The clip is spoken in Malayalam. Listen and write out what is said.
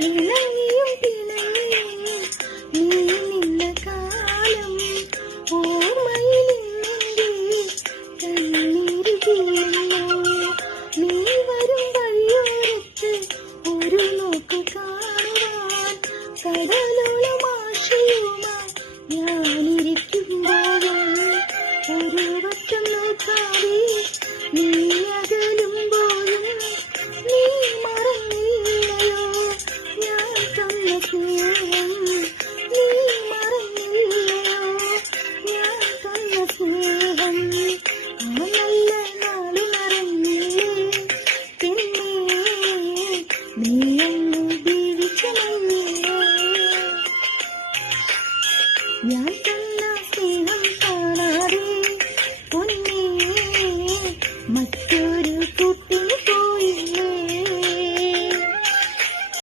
ഇണങ്ങിയും പിണങ്ങിയും നീ നിന്ന കാലം ഓർമ്മയിൽ കണ്ണീര് വീഴുന്നു. നീ വരും വഴിയോരത്ത് ഒരു നോക്ക് കാണുവാൻ കടലോളം ആശയുമായി ഞാനിരിക്കുമ്പോഴും ഒരു വട്ടം നോക്കാതെ നീ അകലുമ്പോഴും നീ മറന്നില്ലയോ ഞാൻ തന്ന സ്നേഹം. നീ മറന്നില്ലയോ ഞാൻ തന്ന സ്നേഹം. ആ നല്ല നാള് മറന്നില്ലേ പിന്നെ നീ ഒന്ന് ജീവിക്കണമേ. ഞാൻ